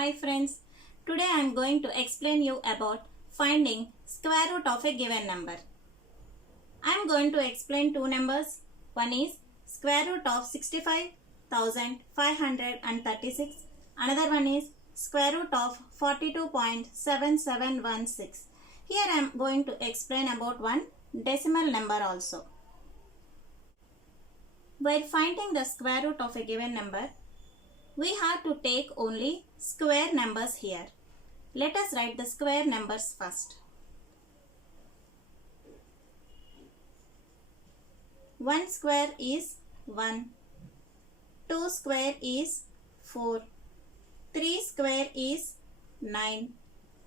Hi friends, today I am going to explain you about finding square root of a given number. I am going to explain two numbers. One is square root of 65,536. Another one is square root of 42.7716. Here I am going to explain about one decimal number also. While finding the square root of a given number, we have to take only square numbers here. Let us write the square numbers first. 1 square is 1, 2 square is 4, 3 square is 9,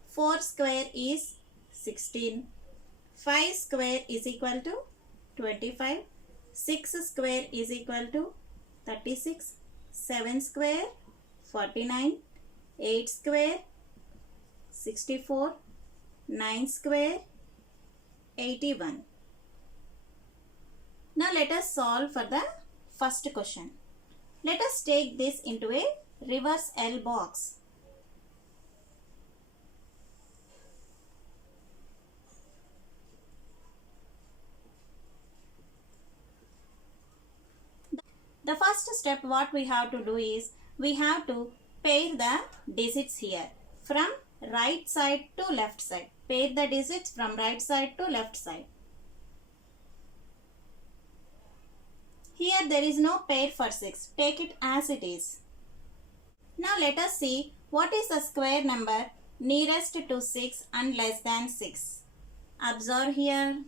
4 square is 16, 5 square is equal to 25, 6 square is equal to 36, 7 square 49, 8 square 64, 9 square 81. Now let us solve for the first question. Let us take this into a reverse L box. The first step what we have to do is we have to pair the digits here from right side to left side. Pair the digits from right side to left side. Here there is no pair for 6. Take it as it is. Now let us see what is the square number nearest to 6 and less than 6. Observe here.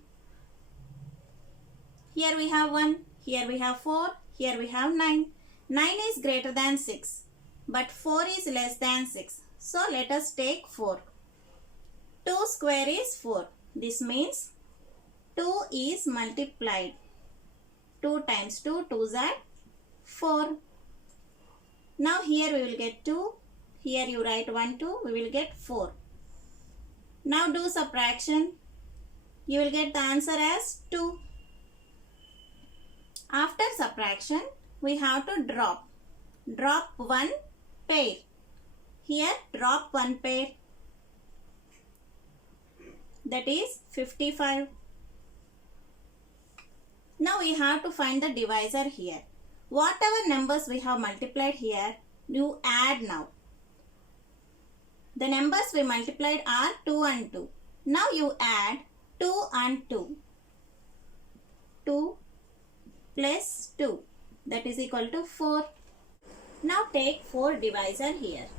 Here we have 1. Here we have 4. Here we have 9. 9 is greater than 6. But 4 is less than 6. So let us take 4. 2 square is 4. This means 2 is multiplied. 2 times 2, 2 is 4. Now here we will get 2. Here you write 1, 2. We will get 4. Now do subtraction. You will get the answer as 2. After subtraction, we have to drop. Drop one pair. Here drop one pair. That is 55. Now we have to find the divisor here. Whatever numbers we have multiplied here, you add now. The numbers we multiplied are 2 and 2. Now you add 2 and 2. 2 plus 2, that is equal to 4. Now take 4 divisor here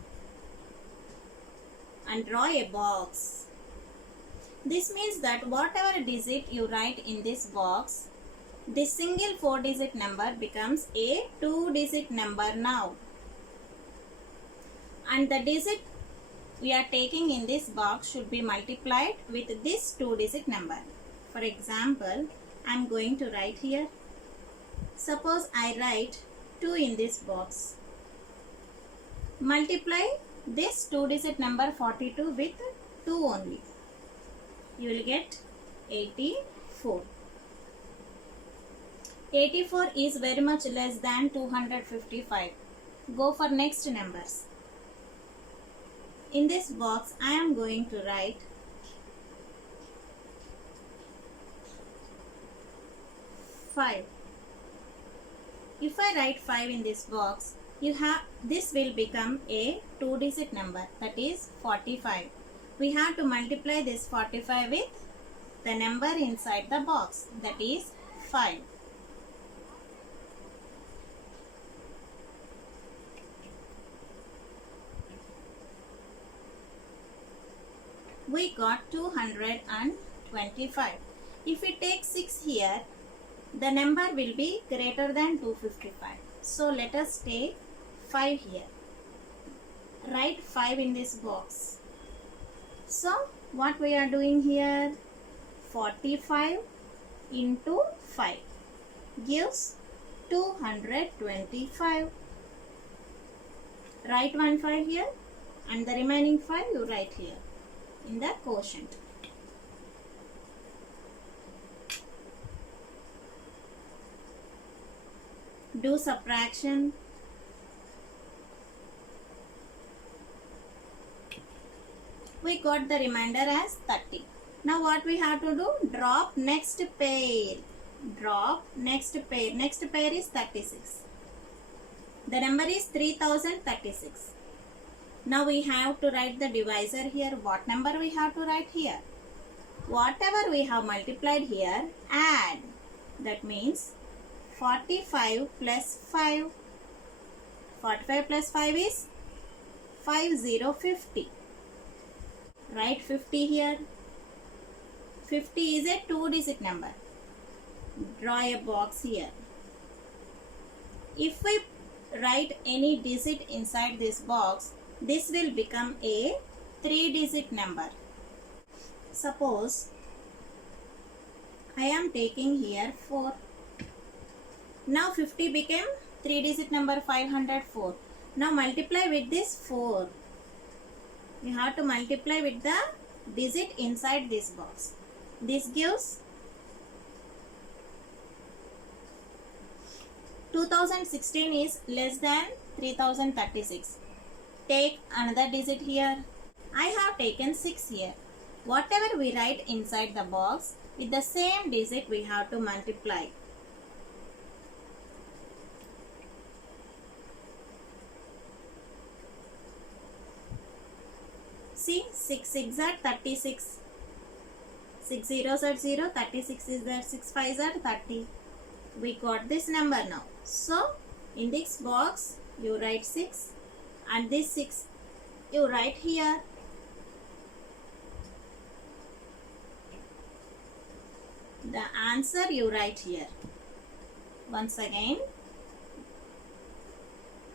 and draw a box. This means that whatever digit you write in this box, this single 4-digit number becomes a 2-digit number now. And the digit we are taking in this box should be multiplied with this 2-digit number. For example, I am going to write here. Suppose I write 2 in this box. Multiply this 2-digit number 42 with 2 only. You will get 84. 84 is very much less than 255. Go for next numbers. In this box, I am going to write 5. If I write 5 in this box, this will become a 2-digit number, that is 45. We have to multiply this 45 with the number inside the box, that is 5. We got 225. If we take 6 here, the number will be greater than 255. So let us take 5 here. Write 5 in this box. So what we are doing here? 45 into 5 gives 225. Write 1 5 here and the remaining 5 you write here in the quotient. Do subtraction. We got the remainder as 30. Now what we have to do? Drop next pair. Drop next pair. Next pair is 36. The number is 3036. Now we have to write the divisor here. What number we have to write here? Whatever we have multiplied here, add. That means 45 plus 5. 45 plus 5 is 50. Write 50 here. 50 is a 2-digit number. Draw a box here. If we write any digit inside this box, this will become a 3-digit number. Suppose I am taking here 4. Now 50 became 3-digit number 504. Now multiply with this 4. You have to multiply with the digit inside this box. This gives 2016 is less than 3036. Take another digit here. I have taken 6 here. Whatever we write inside the box, with the same digit we have to multiply. See, 6 6s are 36. 6 zeros are 0, 36 is there, 6 5s are 30. We got this number now. So, in this box, you write 6 and this 6 you write here. The answer you write here. Once again,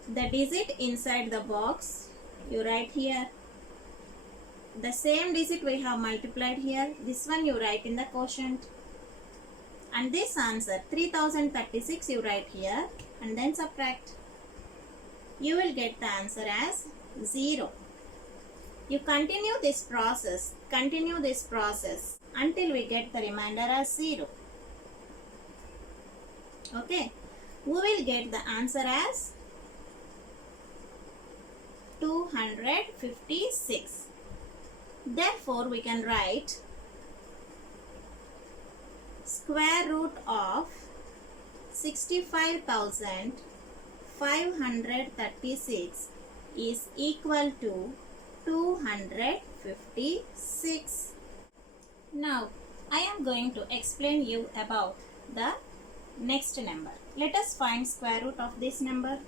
the digit inside the box you write here. The same digit we have multiplied here, this one you write in the quotient. And this answer 3036 you write here and then subtract. You will get the answer as 0. You continue this process until we get the remainder as 0. Okay, we will get the answer as 256. Therefore, we can write square root of 65,536 is equal to 256. Now, I am going to explain you about the next number. Let us find square root of this number.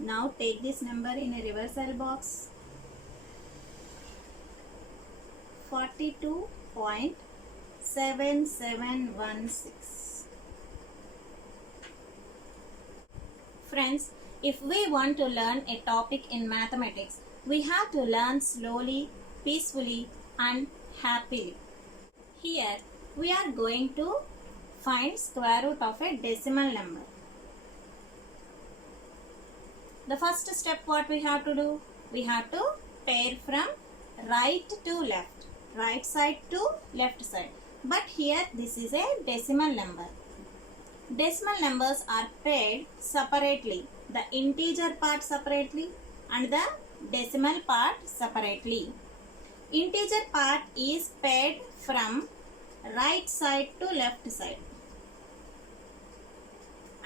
Now, take this number in a reversal box. 42.7716. Friends, if we want to learn a topic in mathematics, we have to learn slowly, peacefully and happily. Here, we are going to find square root of a decimal number. The first step what we have to do? We have to pair from right to left. Right side to left side. But here this is a decimal number. Decimal numbers are paired separately. The integer part separately and the decimal part separately. Integer part is paired from right side to left side.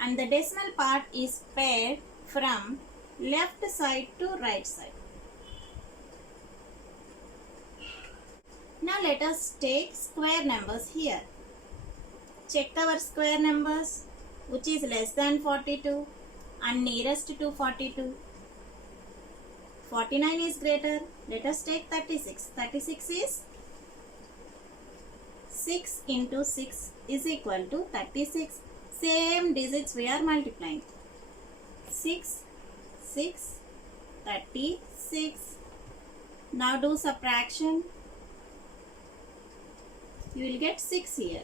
And the decimal part is paired from left side to right side. Now let us take square numbers here. Check our square numbers, which is less than 42 and nearest to 42. 49 is greater. Let us take 36. 36 is 6 into 6 is equal to 36. Same digits we are multiplying. 6, 6, 36. Now do subtraction. You will get 6 here.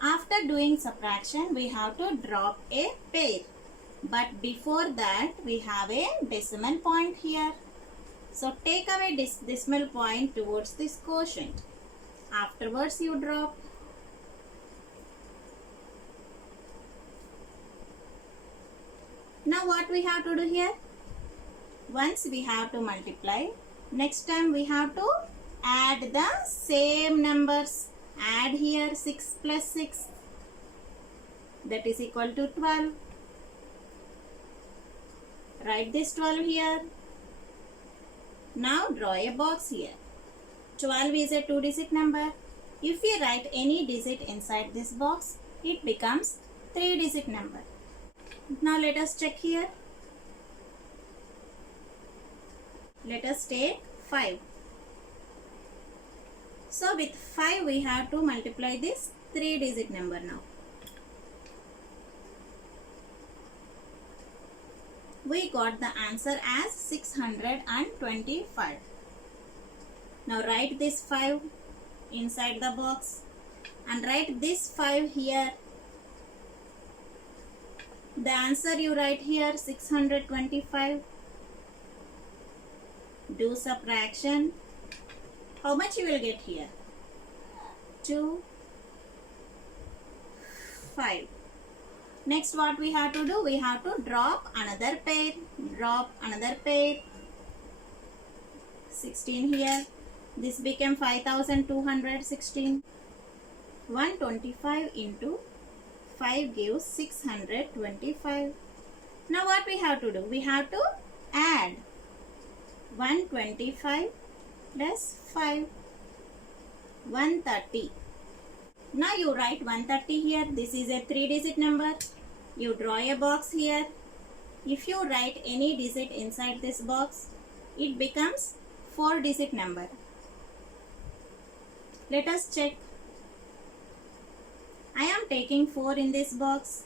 After doing subtraction, we have to drop a pair. But before that, we have a decimal point here. So take away this decimal point towards this quotient. Afterwards, you drop. Now what we have to do here? Once we have to multiply Next time we have to add the same numbers. Add here 6 plus 6. That is equal to 12. Write this 12 here. Now draw a box here. 12 is a 2-digit number. If we write any digit inside this box, it becomes 3-digit number. Now let us check here. Let us take 5. So with 5 we have to multiply this 3-digit number now. We got the answer as 625. Now write this 5 inside the box and write this 5 here. The answer you write here 625. Do subtraction. How much you will get here? 2, 5. Next what we have to do? We have to drop another pair. Drop another pair. 16 here. This became 5216. 125 into 5 gives 625. Now what we have to do? We have to add 125 plus 5. 130. Now you write 130 here. This is a 3-digit number. You draw a box here. If you write any digit inside this box, it becomes 4-digit number. Let us check. I am taking 4 in this box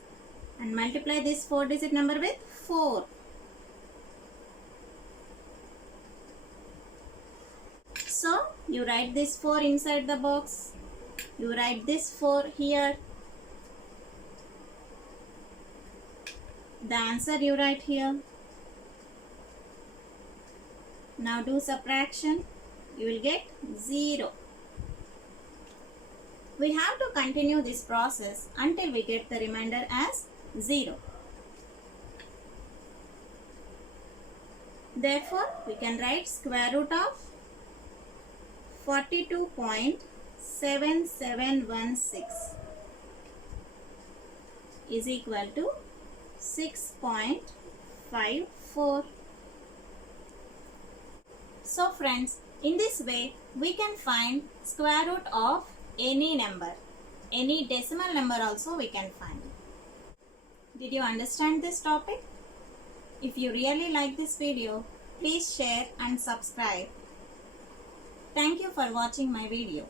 and multiply this 4-digit number with 4. So you write this 4 inside the box. You write this 4 here. The answer you write here. Now do subtraction. You will get 0. We have to continue this process until we get the remainder as 0. Therefore, we can write square root of 42.7716 is equal to 6.54. So friends, in this way we can find square root of any number. Any decimal number also we can find. Did you understand this topic? If you really like this video, please share and subscribe. Thank you for watching my video.